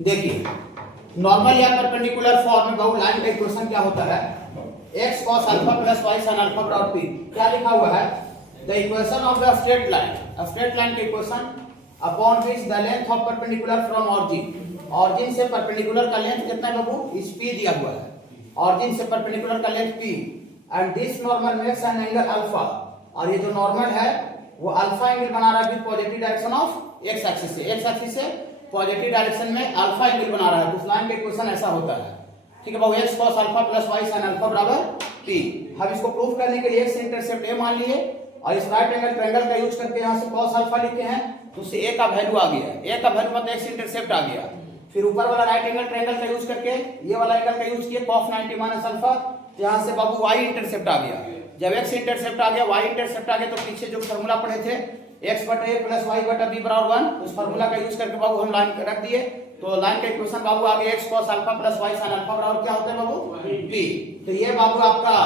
देखिए नॉर्मल या perpendicular form में बहु लाइन का इक्वेशन क्या होता है, x cos alpha plus y sin alpha dot p। क्या लिखा हुआ है, the equation of the straight line का equation upon which the length of perpendicular from origin से परपेंडिकुलर का लेंथ कितना है बाबू, इस p दिया हुआ है, ऑरिजिन से परपेंडिकुलर का length p and this normal makes an angle alpha, और ये जो नॉर्मल है वो अल्फा एंगल बना रहा है with positive direction of x axis से पॉजिटिव डायरेक्शन में अल्फा एंगल बना रहा है। तो उस लाइन का इक्वेशन ऐसा होता है, ठीक है बाबू, x cos alpha plus y sin alpha बराबर p। हम इसको प्रूफ करने के लिए x इंटरसेप्ट a मान लिए और इस राइट एंगल ट्रायंगल का यूज करके यहाँ से cos अल्फा लिखे हैं, तो उससे a का वैल्यू आ गया, a का वैल्यू मतलब x इंटरसेप्ट आ गया। फिर ऊपर वाला राइट एंगल ट्रायंगल का यूज करके ये वाला एंगल का यूज किए cos 90 माइनस अल्फा, यहाँ से बाबू y इंटरसेप्ट आ गया। जब x इंटरसेप्ट आ गया, y इंटरसेप्ट आ गया, तो पीछे जो फार्मूला पढ़े थे x बटा a प्लस y बटा b बराबर 1, उस फार्मूला का यूज करके बाबू हम लाइन रख दिए। तो लाइन का इक्वेशन बाबू आ गया x cos alpha plus y sin alpha बराबर क्या होता है बाबू, p। तो ये बाबू आपका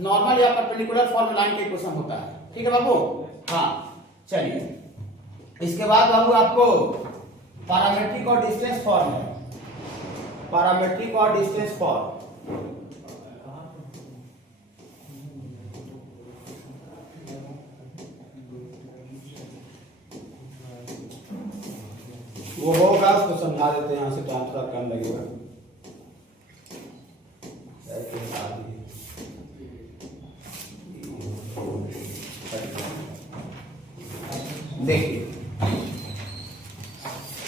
नॉर्मल या परपेंडिकुलर फॉर्म लाइन का इक्वेशन होता है, ठीक है बाबू। हाँ चलिए, इसके बाद बाबू आपको पैरामीट्रिक और डिस्टेंस फॉर्म है, पैरामीट्रिक और डिस्टेंस फॉर्म। वो होगा उसको समझा देते हैं, यहाँ से टाइम थोड़ा कम लगेगा। देखिए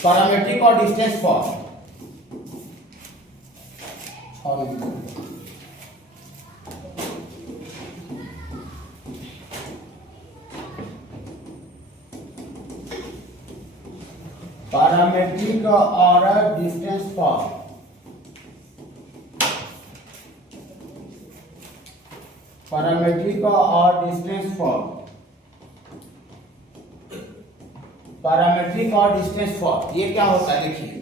पैरामीट्रिक और डिस्टेंस फॉर्म, पैरामीट्रिक और डिस्टेंस फॉर्म। पैरामीट्रिक और डिस्टेंस फॉर्म, पैरामीट्रिक और डिस्टेंस फॉर्म ये क्या होता है, देखिए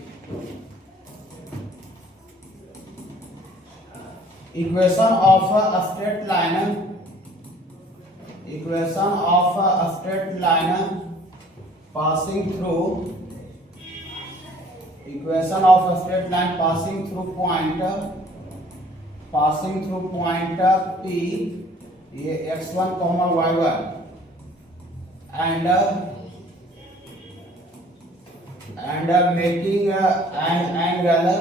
equation of a straight line, equation of a straight line passing through, equation of a straight line passing through point P, ये x1, y1 and making an angle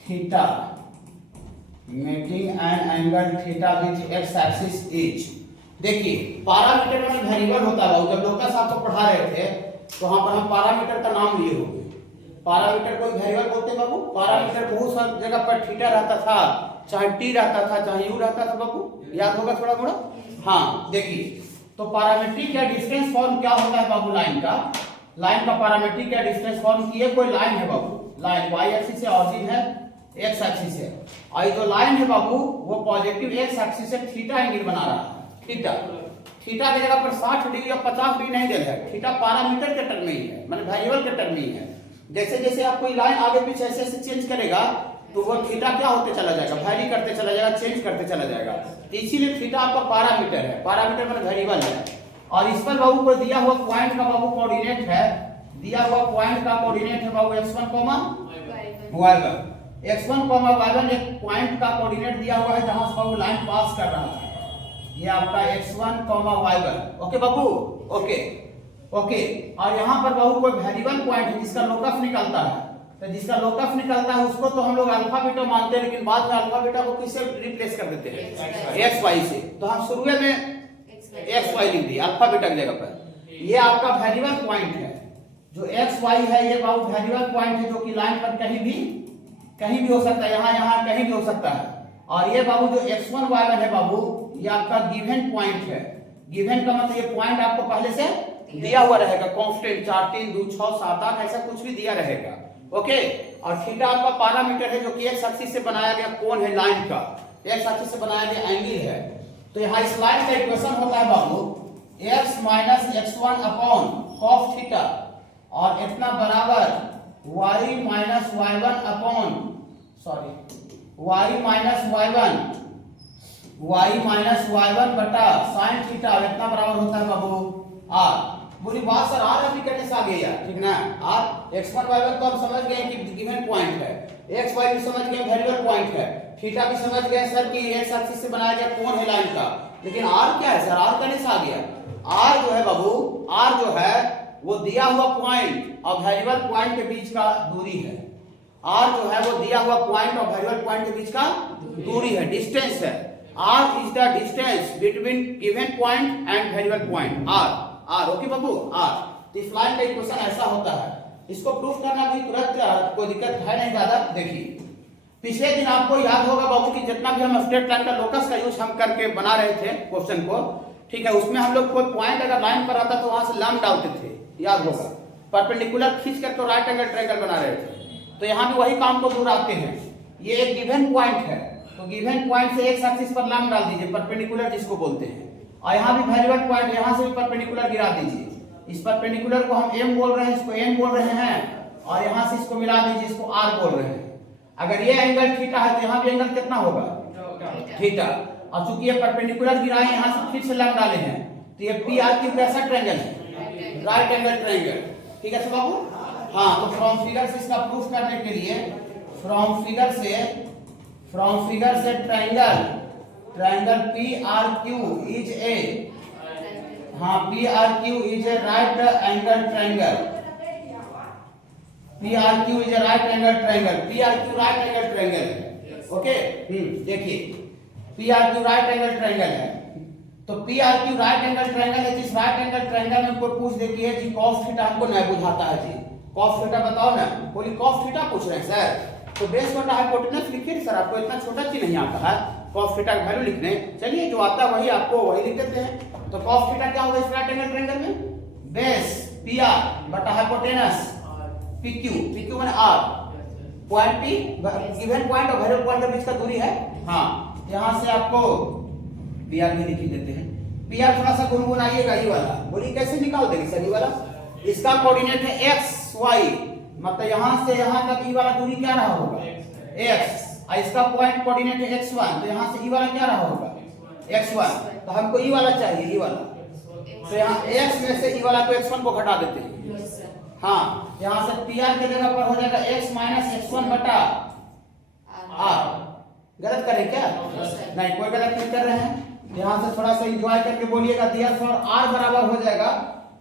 theta, making an angle theta with x axis each। देखिए parameter में variable होता है, जब locus आपको पढ़ा रहे थे तो वहां पर हम पैरामीटर का नाम लिए होंगे। पैरामीटर को वेरिएबल बोलते हैं बाबू। पैरामीटर बहुत सारी जगह पर थीटा रहता था, चाहे टी रहता था, चाहे यू रहता था बाबू, याद होगा थोड़ा थोड़ा। हाँ देखिए, तो पैरामीट्रिक या डिस्टेंस फॉर्म क्या होता है बाबू, लाइन का पैरामीट्रिक या डिस्टेंस फॉर्म की कोई लाइन है बाबू, लाइन y एक्सिस से ऑरिजिन है, x एक्सिस है, और ये जो लाइन है बाबू वो पॉजिटिव x एक्सिस से थीटा एंगल बना रहा है। थीटा की जगह पर 60 डिग्री और 50 डिग्री नहीं दे रहा है, थीटा पैरामीटर के टर्म में ही है, मतलब वेरिएबल के टर्म में ही है। जैसे जैसे आप कोई लाइन आगे पीछे ऐसे ऐसे चेंज करेगा तो वो थीटा क्या होते चला जाएगा, वैरी करते चला जाएगा, चेंज करते चला जाएगा। इसीलिए थीटा आपका पैरामीटर है, पैरामीटर मतलब वेरिएबल है। और इस पर बाबू को दिया हुआ पॉइंट का बाबू कोऑर्डिनेट है, दिया हुआ पॉइंट का कोऑर्डिनेट है बाबू x1, y1, x1, y1 एक पॉइंट का कोऑर्डिनेट दिया हुआ है जहां से बाबू लाइन पास कर रहा है, ये आपका x1, y1। ओके बाबू, ओके। और यहाँ पर बाबू कोई वेरिएबल पॉइंट है जिसका लोकस निकलता है, तो जिसका लोकस निकलता है उसको तो हम लोग अल्फा बीटा मानते हैं, लेकिन बाद में अल्फा बीटा को किससे रिप्लेस कर देते हैं, x y से। तो हम शुरू में x y लिख दिए अल्फा बीटा की जगह पर। ये आपका वेरिएबल पॉइंट है, जो x y है ये बाबू वेरिएबल पॉइंट है, जो कि लाइन पर कहीं भी हो सकता है, यहाँ कहीं भी हो सकता है। और ये बाबू जो x1, y1 है बाबू, ये आपका गिवन पॉइंट है। गिवन का मतलब ये पॉइंट आपको पहले से दिया हुआ रहेगा, कांस्टेंट 4, 3, 2, 6, 7, 8 ऐसा कुछ भी दिया रहेगा। ओके, और थीटा आपका पैरामीटर है जो कि x एक्सिस से बनाया गया कोण है, लाइन का x एक्सिस से बनाया गया एंगल है। तो यहाँ इस लाइन का इक्वेशन होता है बाबू x minus x1 upon cos theta, और इतना बराबर y minus y1 upon y minus y1 बटा sin थीटा, इतना बराबर होता है बाबू r। बोली बात सर आर एप्लीकेशन आ गया, ठीक ना। आर x1 y1 तो हम समझ गए कि गिवन पॉइंट है, x y भी समझ गए वेरिएबल पॉइंट है, थीटा भी समझ गए सर कि x एक्सिस से बनाया गया कोण है लाइन का। लेकिन r क्या है सर, r कैसे आ गया? r जो है बाबू, r जो है वो दिया हुआ पॉइंट और वेरिएबल पॉइंट के बीच का दूरी है। r जो है वो दिया हुआ पॉइंट और वेरिएबल पॉइंट के बीच का दूरी है, डिस्टेंस है। r is the distance between given point and variable point. r okay Babu, r। तो इस लाइन का इक्वेशन ऐसा होता है। इसको प्रूफ करना भी तुरंत कोई दिक्कत है नहीं ज्यादा। देखिए पिछले दिन आपको याद होगा बाबू कि जितना भी हम स्ट्रेट लाइन का लोकस का यूज हम करके बना रहे थे क्वेश्चन को, ठीक है, उसमें हम लोग कोई पॉइंट अगर लाइन पर आता तो वहां से लंब डालते थे, याद होगा, परपेंडिकुलर खींच करके राइट एंगल ट्रायंगल बना रहे थे। तो यहाँ भी वही काम को दोहराते हैं। ये एक गिवन पॉइंट है, तो गिवन पॉइंट से एक्स एक्सिस पर लंब डाल दीजिए, परपेंडिकुलर जिसको बोलते हैं, और यहाँ भी वेरिएबल पॉइंट यहाँ से भी परपेंडिकुलर गिरा दीजिए। इस परपेंडिकुलर को हम m बोल रहे हैं, इसको n बोल रहे हैं, और यहाँ से इसको मिला दीजिए, इसको r बोल रहे हैं। अगर ये एंगल थीटा है तो यहाँ भी एंगल कितना होगा, थीटा। और चूंकि ये परपेंडिकुलर गिराए यहाँ से फिर से लंब डाले हैं, तो ये पी आर क्यू कैसा ट्रायंगल है, राइट एंगल ट्रायंगल, ठीक है सब बाबू। हाँ, तो फ्रॉम फिगर से इसका प्रूफ करने के लिए फ्रॉम फिगर से triangle P R Q is a, हाँ P R Q is a right angle triangle, P R Q is a right angle triangle, P R Q right angle triangle है, okay. देखिए P R Q right angle triangle है, तो P R Q right angle triangle है। जिस right angle triangle में कोई पूछ देती है जी cos थीटा हमको नहीं बुझाता है जी, cos थीटा बताओ ना, बोली cos थीटा पूछ रहे हैं सर, तो बेस बटा हाइपोटेनस लिखिए सर, आपको इतना छोटा चीज नहीं आता है cos थीटा का वैल्यू लिखने। चलिए जो आता है वही आपको वही लिख देते हैं। तो cos थीटा क्या होगा इस राइट एंगल ट्रायंगल में, बेस पी आर बटा हाइपोटेनस पी क्यू माने R, point P given point और वेरिएबल पॉइंट के बीच का दूरी है। हाँ, यहाँ से आपको पी आर भी लिख देते हैं। पी आर थोड़ा सा गुनगुनाइएगा, ये वाला बोलिए कैसे निकाल देंगे सर, ये वाला इसका कोऑर्डिनेट है एक्स वाई, मतलब यहाँ से यहाँ तक ई वाला दूरी क्या रहा होगा एक्स, और इसका पॉइंट कोऑर्डिनेट है x1, तो यहाँ से ई वाला क्या रहा होगा x1, तो हमको ई वाला चाहिए, ई वाला, तो यहाँ x में से ई वाला को x1 को घटा देते हैं। हाँ, यहाँ से पी आर के जगह पर हो जाएगा x माइनस x1 बटा r। गलत करें क्या? नहीं, कोई गलत नहीं कर रहे हैं। यहाँ से थोड़ा सा एंजॉय करके बोलिएगा, दिया फॉर r बराबर हो जाएगा,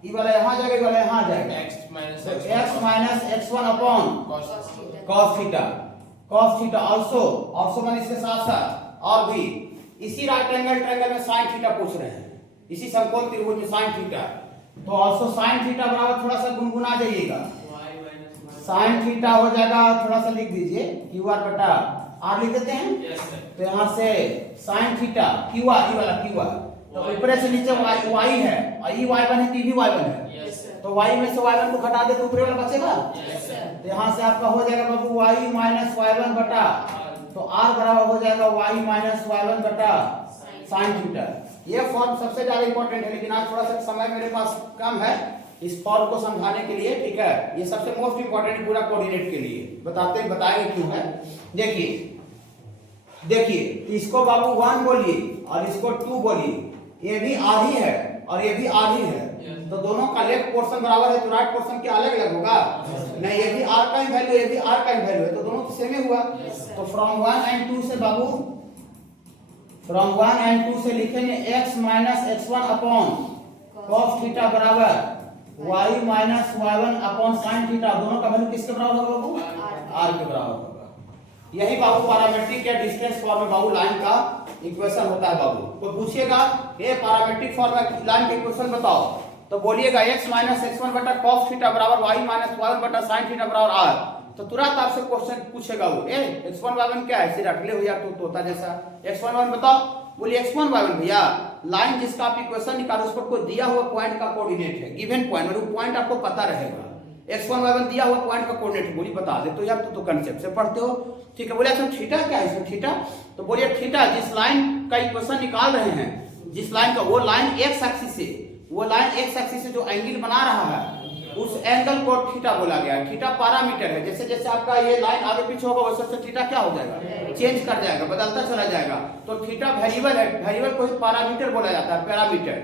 ई वाला यहाँ जाएगा, ई वाला यहाँ जाएगा, x minus x1 upon cos theta also मान इसके साथ साथ और भी इसी राइट एंगल ट्रायंगल में sin थीटा पूछ रहे हैं, इसी समकोण त्रिभुज में sin थीटा, तो ऑल्सो sin थीटा बराबर थोड़ा सा गुनगुना जाइएगा, sin थीटा हो जाएगा, थोड़ा सा लिख दीजिए क्यू आर बटा आर लिख देते हैं। तो यहाँ से sin थीटा क्यू आर, ई वाला क्यू आर, तो ऊपर से नीचे y है और ई y1 है, भी y1 है, तो y में से y1 को घटा दे तो ऊपर वाला बचेगा। तो यहाँ से आपका हो जाएगा बाबू y माइनस y1 बटा, तो r बराबर हो जाएगा y माइनस y1 बटा sin थीटा। ये फॉर्म सबसे ज्यादा इंपॉर्टेंट है, लेकिन आज थोड़ा सा समय मेरे पास कम है इस फॉर्म को समझाने के लिए, ठीक है। ये सबसे मोस्ट इंपॉर्टेंट पूरा कोऑर्डिनेट के लिए बताएंगे क्यों है। देखिए इसको बाबू 1 बोलिए और इसको 2 बोलिए, ये भी r ही है और ये भी r ही है, तो दोनों का लेफ्ट पोर्शन बराबर है, तो राइट पोर्शन क्या अलग अलग होगा नहीं, ये भी r का ही वैल्यू, ये भी r का ही वैल्यू है, तो दोनों तो सेम ही हुआ। तो फ्रॉम 1 एंड 2 से बाबू, फ्रॉम 1 एंड 2 से लिखेंगे x minus x1 upon cos theta बराबर y minus y1 upon sin theta, दोनों का वैल्यू किसके बराबर होगा बाबू, r के बराबर होगा। यही बाबू पैरामीट्रिक या डिस्टेंस फॉर्म में बाबू लाइन का इक्वेशन होता है बाबू। तो पूछिएगा ये पैरामीट्रिक फॉर्म में लाइन का इक्वेशन बताओ, तो बोलिएगा x माइनस x1 बटा cos थीटा बराबर y माइनस y1 बटा sin थीटा बराबर r, तो तुरंत आपसे क्वेश्चन पूछेगा वो x1 y1 क्या है, सिर्फ अगले हो या तो तोता जैसा x1 y1 बताओ, बोलिए x1 y1 भैया लाइन जिसका आप इक्वेशन निकालो उस पर कोई दिया हुआ पॉइंट का कोऑर्डिनेट है, गिवन पॉइंट, और वो पॉइंट आपको पता रहेगा, x1 y1 दिया हुआ पॉइंट का कोऑर्डिनेट, बोली बता दे तो यार तो कांसेप्ट से पढ़ते हो, ठीक है। बोले अच्छा थीटा क्या है इसमें, थीटा, तो बोलिए थीटा जिस लाइन का इक्वेशन निकाल रहे हैं, जिस लाइन का, वो लाइन x एक्सिस से, वो लाइन x एक्सिस से जो एंगल बना रहा है उस एंगल को थीटा बोला गया है। थीटा पैरामीटर है, जैसे जैसे आपका ये लाइन आगे पीछे होगा वैसे वैसे थीटा क्या हो जाएगा, चेंज कर जाएगा, बदलता चला जाएगा। तो थीटा वेरिएबल है, वेरिएबल को ही पैरामीटर बोला जाता है, पैरामीटर,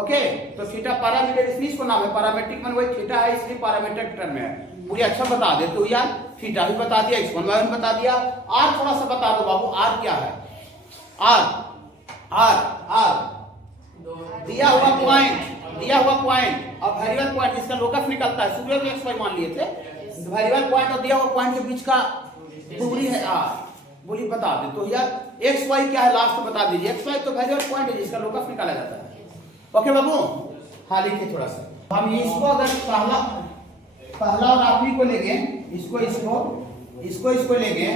ओके, तो थीटा पैरामीटर इसलिए इसको नाम है पैरामेट्रिक, मान वही थीटा है इसलिए पैरामीटर टर्म है। मुझे अच्छा बता दे तो यार, थीटा भी बता दिया, x1 y1 बता दिया, r थोड़ा सा बता दो बाबू, r क्या है? r दिया हुआ पॉइंट और वेरिएबल पॉइंट जिसका लोकस निकलता है, सूर्य में xy मान लिए थे, वेरिएबल पॉइंट और दिया हुआ पॉइंट के बीच का दूरी है r। बोली बता दे तो यार xy क्या है लास्ट बता दीजिए। xy तो वेरिएबल पॉइंट है जिसका लोकस निकाला जाता है। ओके बाबू, हाँ लिखिए थोड़ा सा। हम इसको अगर पहला और आखिरी को लेंगे, इसको लेंगे,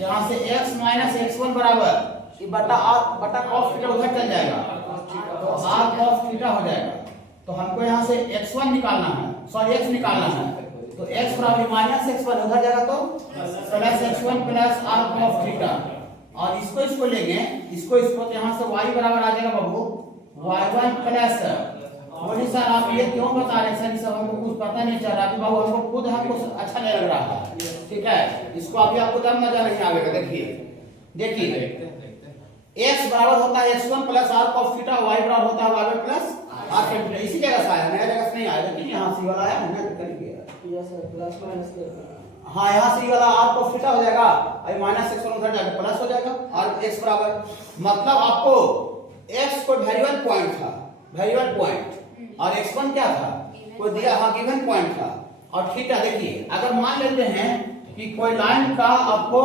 यहाँ से x माइनस x1 बराबर ये बटा cos थीटा उधर चल जाएगा, तो r cos थीटा हो जाएगा। तो हमको यहाँ से x1 निकालना है, सॉरी x निकालना है, तो x बराबर माइनस x1 उधर जाएगा तो plus x1 plus r cos theta. और इसको लेंगे, इसको तो यहाँ से y बराबर आ जाएगा बाबू y1 प्लस। बोलिए सर आप ये क्यों बता रहे हैं सर, हमको कुछ पता नहीं चल रहा कि बाबू, हमको खुद हमको अच्छा नहीं लग रहा है, ठीक है। इसको अभी आपको तब मजा नहीं आएगा। देखिए x बराबर होता है x1 plus r cos theta, y बराबर होता है y1 plus r sin theta. इसी जगह से आया, नया जगह से नहीं आया, लेकिन यहाँ से वाला आया है ना, कर दिया प्लस माइनस। हाँ, यहाँ से वाला r cos थीटा हो जाएगा, और माइनस x1 उधर जाकर प्लस हो जाएगा, और x बराबर मतलब आपको x को वेरिएबल पॉइंट था, वेरिएबल पॉइंट, और x1 क्या था, कोई दिया हाँ गिवन पॉइंट था। और थीटा देखिए, अगर मान लेते हैं कि कोई लाइन का आपको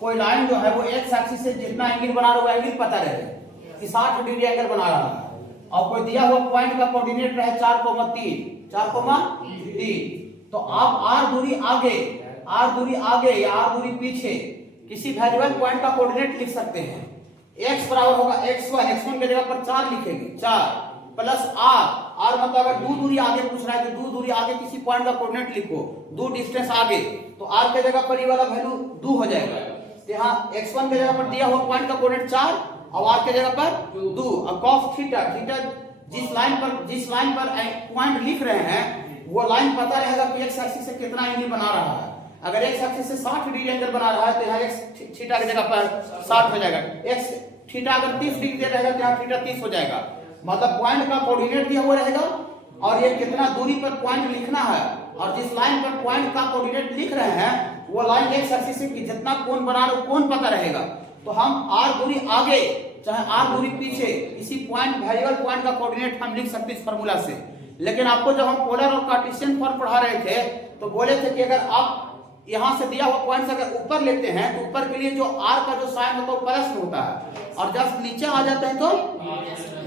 कोई लाइन जो है वो x एक्सिस से जितना एंगल बना रहा है एंगल पता रहे कि 60 डिग्री एंगल बना रहा है, और कोई दिया हुआ पॉइंट का कोऑर्डिनेट रहे 4,3, तो आप r दूरी आगे या r दूरी पीछे किसी वेरिएबल पॉइंट का कोऑर्डिनेट लिख सकते हैं। x बराबर होगा x1 के जगह पर 4 लिखेंगे, 4 प्लस r मतलब अगर दो दूरी आगे पूछ रहा है तो दो दूरी आगे किसी पॉइंट का कोऑर्डिनेट लिखो, दो डिस्टेंस आगे, तो r के जगह पर ये वाला वैल्यू 2 हो जाएगा। तो यहाँ x1 के जगह पर दिया हुआ पॉइंट का कोऑर्डिनेट 4 और r के जगह पर 2। और cos थीटा जिस लाइन पर पॉइंट लिख रहे हैं वो लाइन पता रहेगा कि x एक्सिस से कितना एंगल बना रहा है। अगर x एक्सिस से 60 डिग्री एंगल बना रहा है तो यहाँ x थीटा की जगह पर 60 हो जाएगा, x थीटा अगर 30 डिग्री रहेगा तो यहाँ थीटा 30 हो जाएगा। मतलब पॉइंट का कोऑर्डिनेट दिया हुआ रहेगा और ये कितना दूरी पर पॉइंट लिखना है, और जिस लाइन पर पॉइंट का कोऑर्डिनेट लिख रहे हैं वो लाइन x एक्सिस से जितना कोण बना रहे कोण पता रहेगा। तो हम r दूरी आगे चाहे r दूरी पीछे इसी पॉइंट वेरिएबल पॉइंट का कोऑर्डिनेट हम लिख सकते हैं इस फार्मूला से। लेकिन आपको जब हम पोलर और कार्टेशियन फॉर्म पढ़ा रहे थे तो बोले थे कि अगर आप यहाँ से दिया हुआ पॉइंट से अगर ऊपर लेते हैं तो ऊपर के लिए जो r का जो साइन होता है वो प्लस में होता है, और जब नीचे आ जाते हैं तो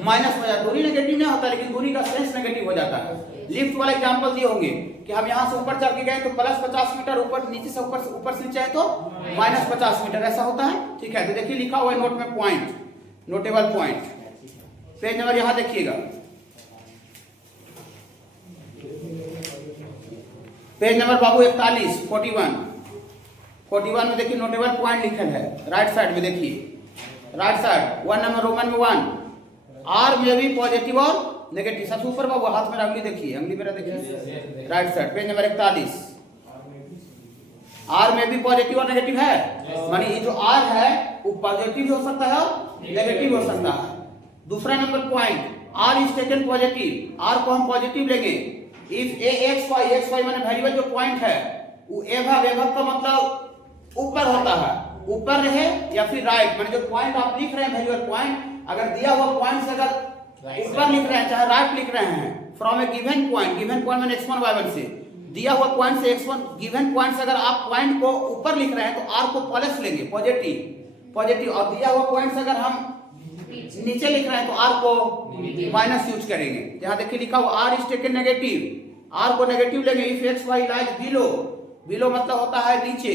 माइनस हो जाता है। दूरी नेगेटिव नहीं होता लेकिन दूरी का सेंस नेगेटिव हो जाता है। लिफ्ट वाला एग्जांपल दिए होंगे कि हम यहाँ से ऊपर चढ़ के गए तो प्लस 50 मीटर, ऊपर नीचे से ऊपर से नीचे आए तो माइनस 50 मीटर, ऐसा होता है, ठीक है। तो देखिए लिखा हुआ है नोट में point, notable point, page number यहाँ देखिएगा, पेज नंबर बाबू 41 में देखिए नोटेबल पॉइंट लिखल है राइट साइड में। देखिए राइट साइड 1 नंबर रोमन में 1, आर में भी पॉजिटिव और नेगेटिव। सबसे ऊपर बाबू हाथ में अंगली देखिए, अंगली मेरा देखिए right side page number 41, R में भी पॉजिटिव और नेगेटिव है, मानी ये जो आर है वो पॉजिटिव भी हो सकता है और नेगेटिव हो सकता है। दूसरा number point R is taken positive, R को हम पॉजिटिव लेंगे इफ ए एक्स वाई माने वेरिएबल जो पॉइंट है वो एभव का मतलब ऊपर होता है, ऊपर रहे या फिर राइट, माने जो पॉइंट आप लिख रहे हैं वेरिएबल पॉइंट अगर दिया हुआ पॉइंट से अगर ऊपर लिख रहे हैं चाहे राइट लिख रहे हैं फ्रॉम ए गिवन पॉइंट माने x1 y1 से दिया हुआ पॉइंट से x1 गिवन पॉइंट से अगर आप पॉइंट को ऊपर लिख रहे हैं तो r को प्लस लेंगे पॉजिटिव, और दिया हुआ पॉइंट से अगर हम नीचे लिख रहे हैं तो r को माइनस यूज करेंगे। यहाँ देखिए लिखा हुआ r is taken negative, r को नेगेटिव लेंगे if x y lies below मतलब होता है नीचे,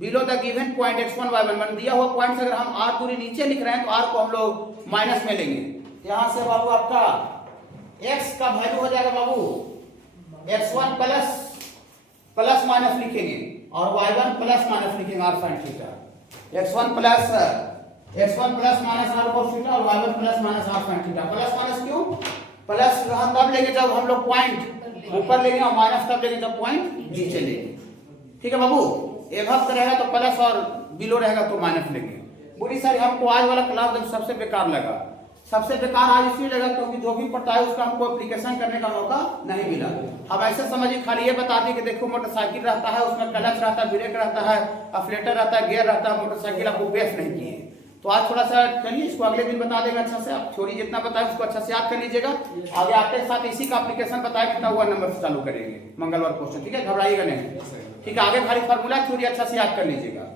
below the given point x1 y1 मान दिया हुआ पॉइंट से अगर हम r दूरी नीचे लिख रहे हैं तो r को हम लोग माइनस में लेंगे। यहाँ से बाबू आपका x का वैल्यू हो जाएगा बाबू x1 प्लस माइनस लिखेंगे और y1 प्लस माइनस लिखेंगे r sin theta, x1 plus minus r cos theta और y1 plus minus r sin theta. Plus minus क्यों, प्लस हम तब लेंगे जब हम लोग पॉइंट ऊपर लेंगे और माइनस तब लेंगे जब पॉइंट नीचे लेंगे, ठीक है बाबू। एभव रहेगा तो प्लस और बिलो रहेगा तो माइनस लेंगे। बोली सर हमको आज वाला क्लास सबसे बेकार लगा सबसे बेकार आज इसलिए लगा क्योंकि जो भी पढ़ता है उसका हमको एप्लीकेशन करने का मौका नहीं मिला। अब ऐसे समझिए, खाली ये बता दी कि देखो मोटरसाइकिल रहता है, उसमें क्लच रहता है, ब्रेक रहता है, एक्सीलरेटर रहता है, गियर रहता है, मोटरसाइकिल आपको बेस नहीं किए। तो आज थोड़ा सा करिए, इसको अगले दिन बता देंगे अच्छा से। आप थ्योरी जितना बताए उसको अच्छा से याद कर लीजिएगा। आगे आपके साथ इसी का एप्लीकेशन बताए कितना हुआ नंबर से चालू करेंगे मंगलवार क्वेश्चन, ठीक है, घबराइएगा नहीं, ठीक है। आगे खाली फार्मूला थ्योरी अच्छा से याद कर लीजिएगा।